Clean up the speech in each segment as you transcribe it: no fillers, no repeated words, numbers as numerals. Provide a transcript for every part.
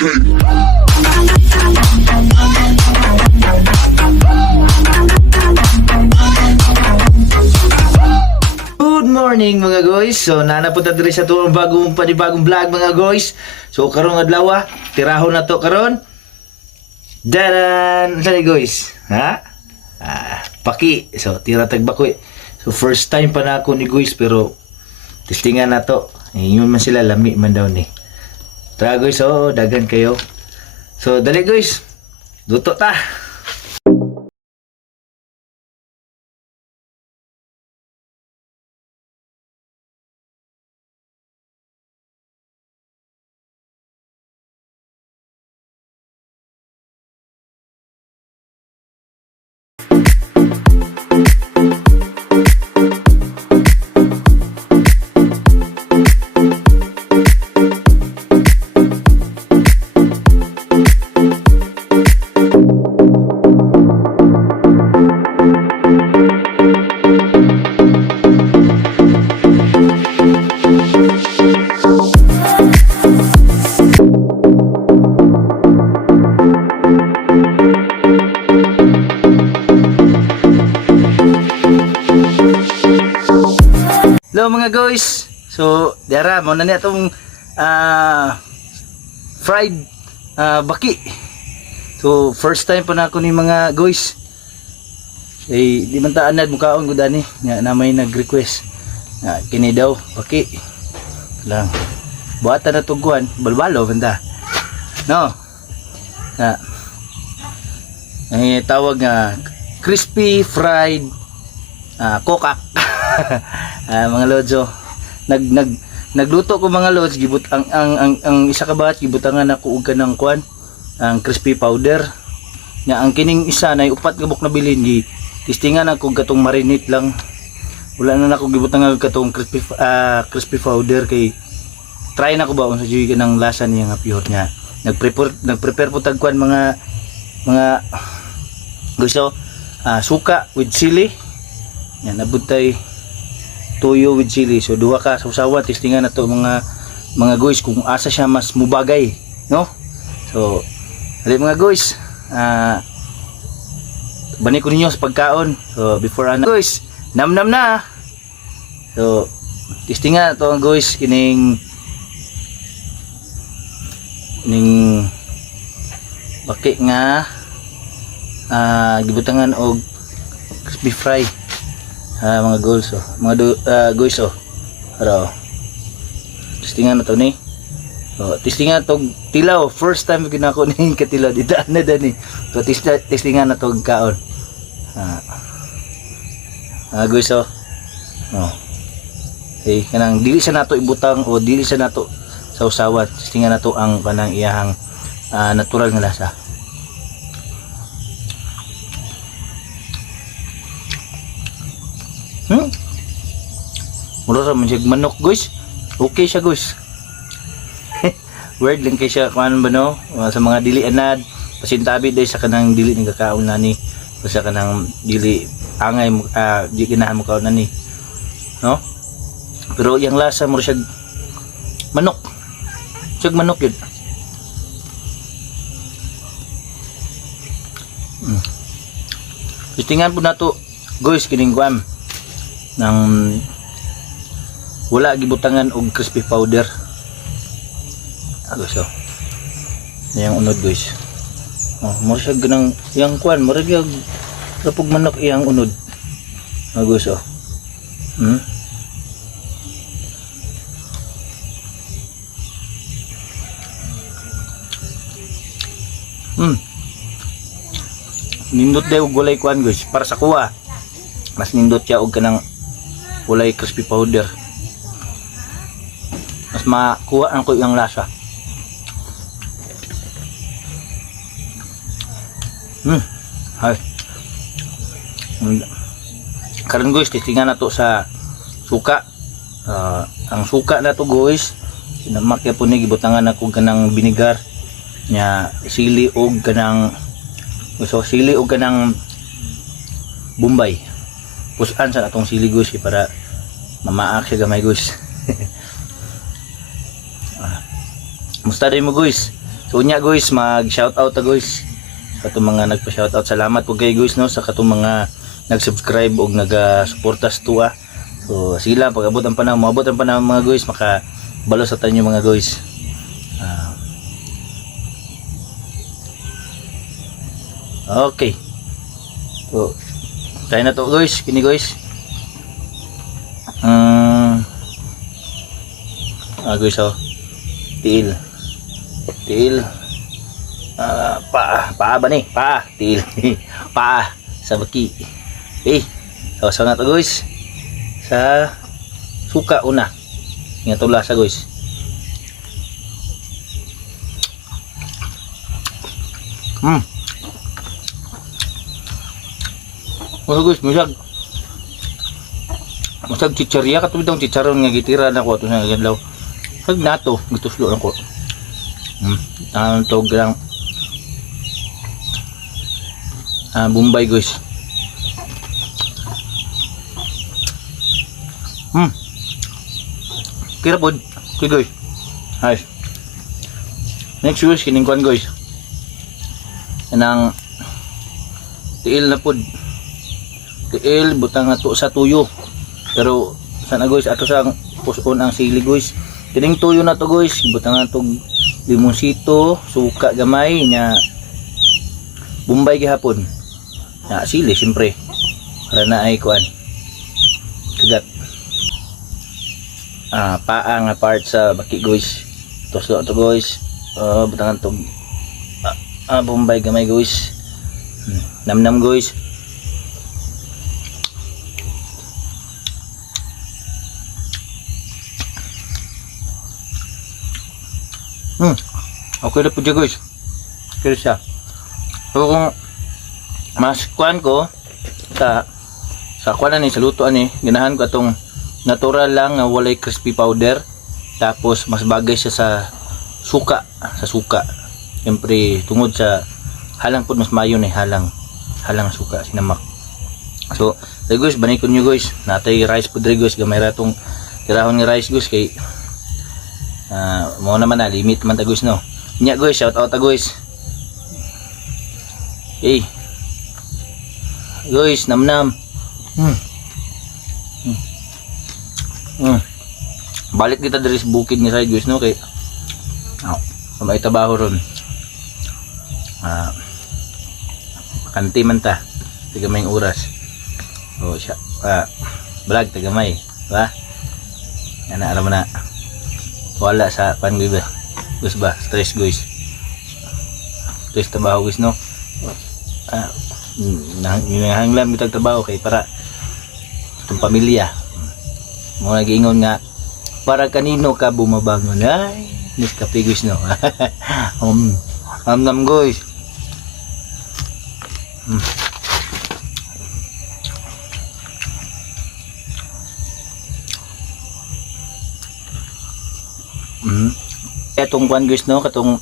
Good morning mga guys. So nanapunta diri sa tuong panibagong vlog mga guys. So karong adlaw tirahon na to karon. Daran, sali guys. Ha? Paki. So tira tagbakoy. So first time pa na ako ni guys pero testingan na to. Ingon man sila lami man daw ni. Tara guys, so dagan kayo. So dali guys. Duto ta. Hello mga guys. So, dara mo na niya itong fried baki. So, first time pa na ako ni mga guys. Eh, di man taanad mukaon ko dani. Nga na may nag-request. Kini daw, baki. Lang. Buhatan na tuguan, balbalo banda. No. Ay tawag nga crispy fried kokak. Mga lods, nagluto ko mga lods, gibut ang isa ka bat gibutangan ako og kanang kuan, ang crispy powder. Nya ang kining isa nay upat ka buk na bilin gi testingan ako katong marinate lang. Wala na nako gibutangan katong crispy powder kay try na ko ba unsa jud kanang lasa niya nga pure nya. Nagprepare po tag kuan mga gusto suka with chili. Yan nabutay toyo with chili. So duha ka sausawan testingan na to mga guys kung asa siya mas mubagay, no? So dali mga guys, bani ko ninyo sa pagkaon. So before guys, nam na. So testingan to ang guys kining baki nga gibutangan og crispy fry. Mga goals guys pero testingan na to ni. So testingan to tilaw, first time ginako ni katilaw dito na dani. So testingan na to kaon. Guys okay, kanang dili sa nato ibutang o dili sa nato sausawan. Testingan na to ang kanang iyahang natural nga lasa. Mura sa mansig manok guys. Okay siya guys. Word lang kay siya kuan ba no? Sa mga dili anad pasintabi day sa kanang dili ni kakaon nani. Sa kanang dili angay di ganahan mo kaon nani. No? Pero yang lasa mo siya manok. Siya manok yun. Istingan po nato guys kining kuan nang wala gibutangan og crispy powder. So yang unod guys. Mo siya ganang yang kuan mo ra gyud kapog manok iyang unod. Guys nindot daw og gulay kuan guys para sa kuha. Mas nindot siya og kanang walay crispy powder. Mas makuha ang ko yung lasa. Hay. Karon guys, testingan na to sa suka. Ang suka na to guys, sinamakya po ni gibutangan ako kanang binigar nya sili og kanang Bombay. Pusan sa atong sili guys para mamaak siya gamay guys. Musta rin mo guys. So unya guys, mag-shoutout ta guys. Sa katong mga nagpa-shoutout, salamat po kay guys no sa katong mga nag-subscribe og nag-suporta sa tuwa. So sila pag abot ang panahon, maabot ang panahon mga guys, makabalo sa tanyo mga guys. Okay. So kaya na to guys, kini guys. Guys, oh. Tiil. Paa ba ni? Paa, tiil. Paa sa baki. Okay. So na to guys. Sa suka una. Nga tula sa guys. Ano guys, musag chicharia katulad ng chicharon nga gitira na ko ato sa gadlaw. Pag nato gituslo lang ko. Ang tog lang Bombay guys. Kira pod. Okay guys. Nice. Next guys, kining kwan guys. Anang tiil na pod. Tiil butang ato sa tuyo. Pero sana guys ato sa puson ang sili guys. Kining tuyo na to guys, butang ato limonsito, suka gamay nya Bombay gihapon. Na sili siyempre. Para na ay kuan. Kagat. Paa nga part sa baki guys. Toslo to guys. Butang ato Bombay gamay guys. Namnam guys. Okay na po dyan guys. Okay siya. So kung mas kuhan ko sa kuhan ni sa luto ani, ganahan ko atong natural lang nga walay crispy powder. Tapos mas bagay siya sa suka. Siyempre tungod sa halang po mas mayo ni halang suka sinamak. So guys, banikon nyo guys. Natay rice po dre guys. Gamay ratong tirahon ni rice guys kay mo naman na limit man ta guys no. Nya guys, shout out ta guys. Hey. Guys, namnam. Balik kita dari sa bukid ni side guys no kay may trabaho ron. Kanti man ta. Tigamay oras. Oh, siya. Balag tigamay, ba? Ana alam na. Wala sa pan guys ba, stress guys. Stress trabaho guys no. Nanganglam bitag trabaho kay para itong pamilya. Mo nagiingon nga para kanino ka bumabangon. Ay, Nescafe guys no. Amnam guys. Etong kwan guys no, katong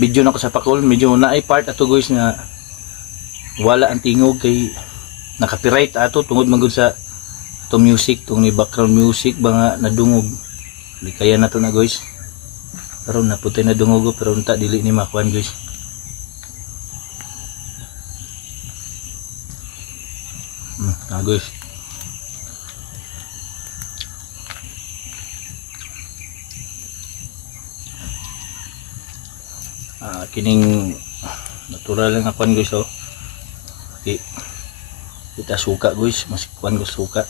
video na ko sa pakul, medyo na ay part ato guys nga wala ang tingog kay nakapiright ato tungod man gud sa to music, tong ni background music ba nga nadungog. Di kaya na to na guys. Pero naputay na dungog pero unta dili ni makwan guys. Guys. Kining natural lang akuan guys oh. Okay. Kita suka guys, mas kuan guys suka.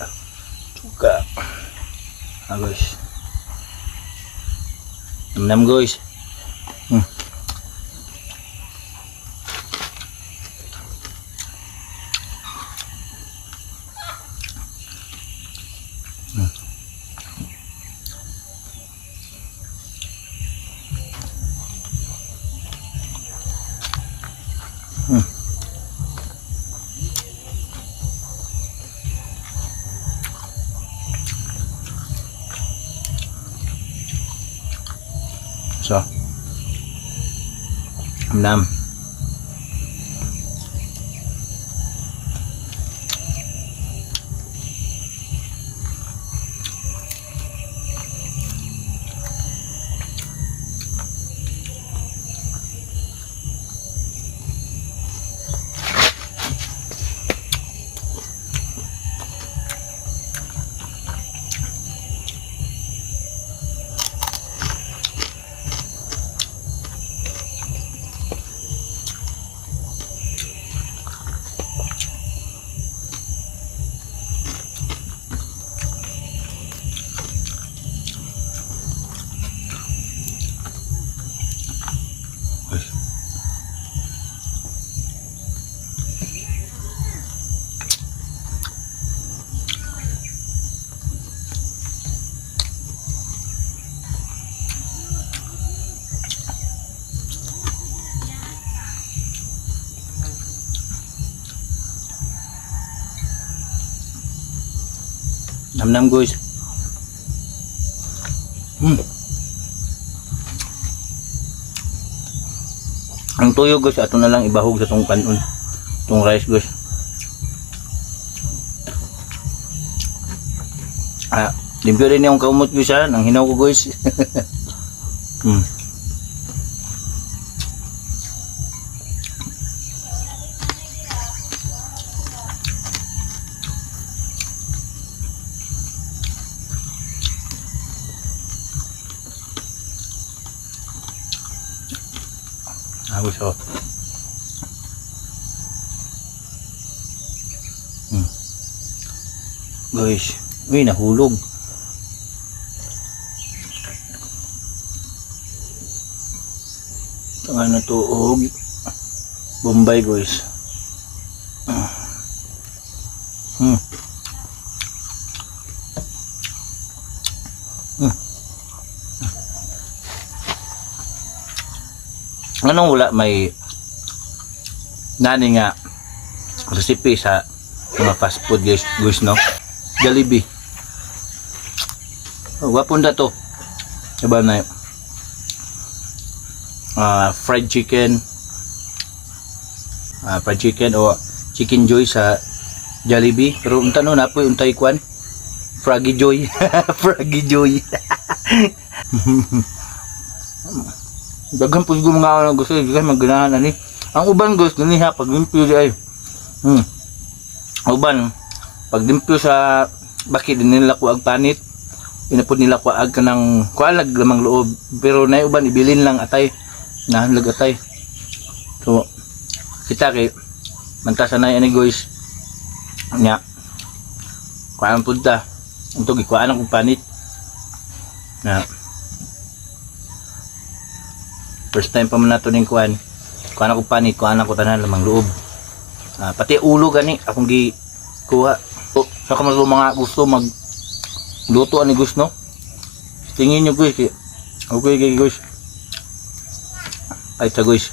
Guys. Namnam guys. So, nam. Namnam guys. Ang tuyo guys, ato na lang ibahog sa tong kanon. Tong rice guys. Limpyo rin yung kaumot guys ha, nang hinaw ko guys. Guys, oh. Guys, uy, nahulog. Tanga na tuog. Bombay guys. Anong wala may nani nga recipe sa mga fast food guys, no? Jollibee. Wapon da to. Diba na fried chicken o chicken joy sa Jollibee. Pero unta no napoy untay kwan Froggy Joy. Froggy Joy. Daghan po siguro mga gusto kay magganahan ani. Ang uban guys gani ha pag limpyo di ay. Uban pag limpyo sa baki din nila ko ag panit. Pinapod nila ko ag kanang kualag lamang loob. Pero nay uban ibilin lang atay. Nahanlag atay. So kita kay mantasan na ani guys. Nya. Kuan punta. Unto gikuan ang panit. Na first time pa man nato ning kuan ako panit, kuan ako tanan lamang loob. Pati ulo gani akong gi kuha. Sa kamalo mga gusto mag luto ani guys no. Tingin niyo guys. Okay guys. Ay ta guys.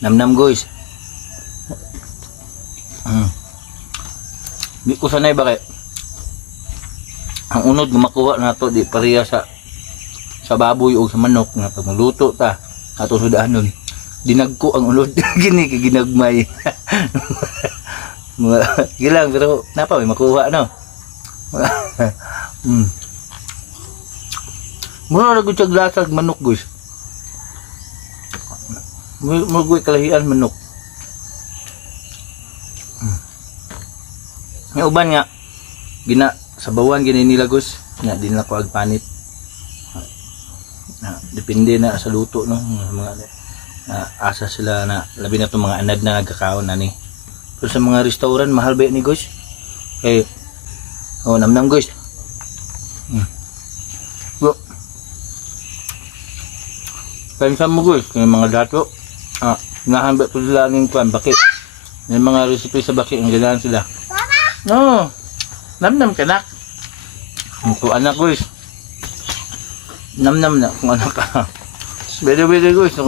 Namnam guys. Di ko sanay ba kay ang unod nga makuha nato di pareha sa baboy o sa manok nga pag magluto ta ato sudahanon dinagko ang unod gini kay ginagmay. Gilang pero napa may makuha no. Mura na gud lasag manok guys. Mura kalahian manok. Yung uban nga gina sa bawan gini nila guys nga din na ko agpanit. Depende na sa luto no mga asa sila na labi na to mga anad na nagkakaon na ni. Pero sa mga restaurant mahal ba ni guys? Namnam guys. Kaya mo guys yung mga dato nahanap po sila ng kuan baki. Yung mga recipe sa baki ang ganahan sila. No, namnam ka nak. Kung anak guys, namnam na kung anak ka. Beda guys,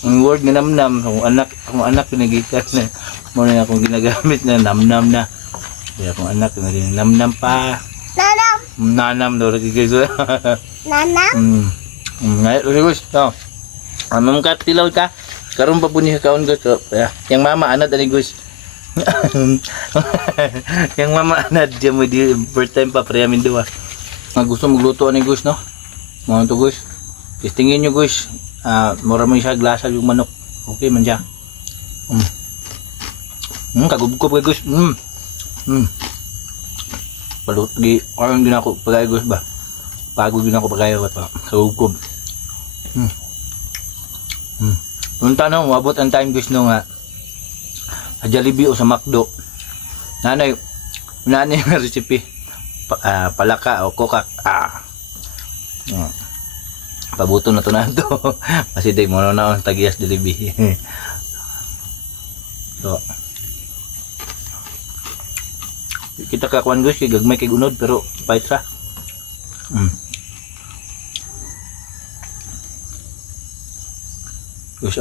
ang word nga namnam kung anak pinagitan na mo na akong ginagamit na namnam na. Kaya kung anak na rin namnam pa. Nanam daw rin guys. Nanam. Ngayon guys, to. Amam ka tilaw ka. Karon pa po niya kaon guys. Yang mama anad ani guys. Yang mama anad diya mo di first time pa pre amin duwa. Gusto magluto ani guys no. Mo to guys. Testingin niyo guys. Mura mo siya glasa yung manok. Okay man siya. Kagubkob guys. Palut gi orang din ako pagay guys ba. Pagod din ako pagay ba. Kagubkob. Punta no, mabot ang time guys no nga. Sa Jollibee o sa McDo. Nanay yung recipe. Palaka o kokak. Pabuto na to na to. Kasi day mo na ang tagiyas Jollibee. So. Kita kakuan guys, gagmay kay gunod pero pait ra. Guys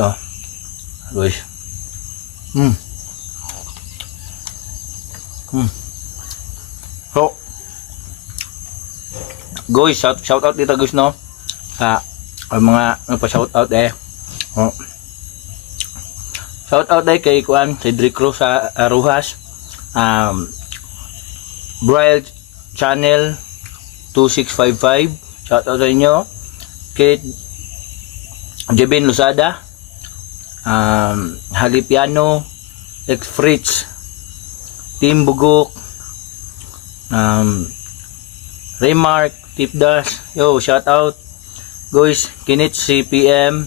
guys. So, guys, shout out dito guys, no? Sa mga nagpa-shout out Oh. Shout out kay Kuan, Cedric Cruz sa Rojas. Bright Channel 2655. Shout out sa inyo. Kay Jeben Losada. Halipiano, Ex Fritz, Team Bugok, Remark, Tipdas. Yo, shout out. Guys, Kinit CPM.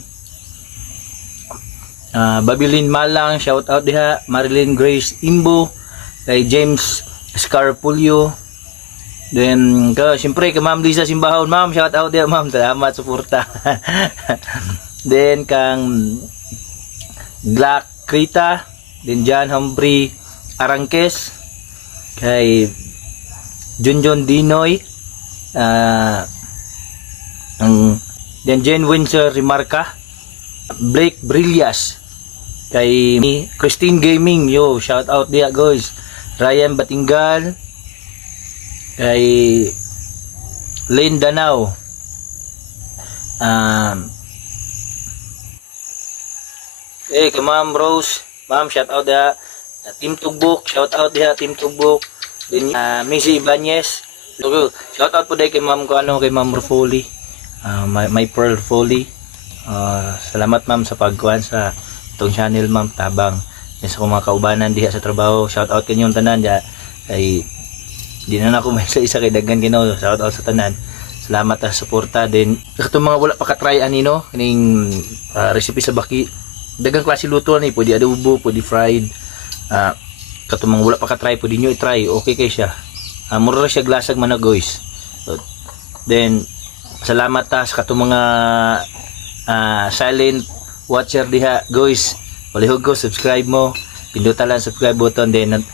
Babilin Malang, shout out diha. Marilyn Grace Imbo, kay James Scarpulio. Then, siyempre, kay Ma'am Lisa Simbahon. Ma'am, shout out diha, ma'am. Salamat, suporta. Then, kang Black Krita. Then, John Humphrey Arangkes. Kay Junjun Dinoy. Then, Jen Windsor Remarca. Blake Brillas. Kay Christine Gaming. Yo, shout out diha, guys. Ryan Batingal. Kay Lynn Danao. Kay Ma'am Rose. Ma'am, shout out diha. Team Tugbok, shout out diha, Team Tugbok. Then Missy Ibanez. Shout out po dahil kay Ma'am kay Ma'am Rufoli. My Pearl Foley. Salamat ma'am sa pagkuhan sa itong channel ma'am, tabang sa mga kaubanan diha sa trabaho. Shout out kanyong tanan diha kay di na ako may isa kay daghan Ginoo. Shout out sa tanan, salamat sa suporta. Then itong mga wala pa ka-try anino kining recipe sa baki, daghang klase luto ni, pwede adobo, pwede fried. Katong mga wala pa ka-try, pwede nyo i-try, okay kay siya. Mura siya glasag man na guys. Then salamat sa katong mga silent watcher diha guys. Palihog ko, subscribe mo, pindutan lang subscribe button, then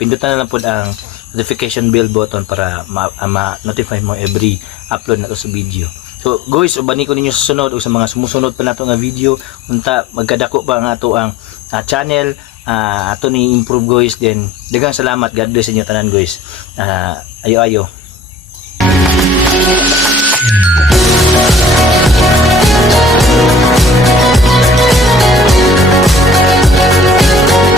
pindutan na lang po ang notification bell button para ma-notify mo every upload na to sa video. So guys, ubani ko ninyo sa sunod o sa mga sumusunod pa nato nga video unta magkadako pa nga ato ang channel ato ni improve guys. Then daghang salamat, God bless inyo tanan guys. Ayo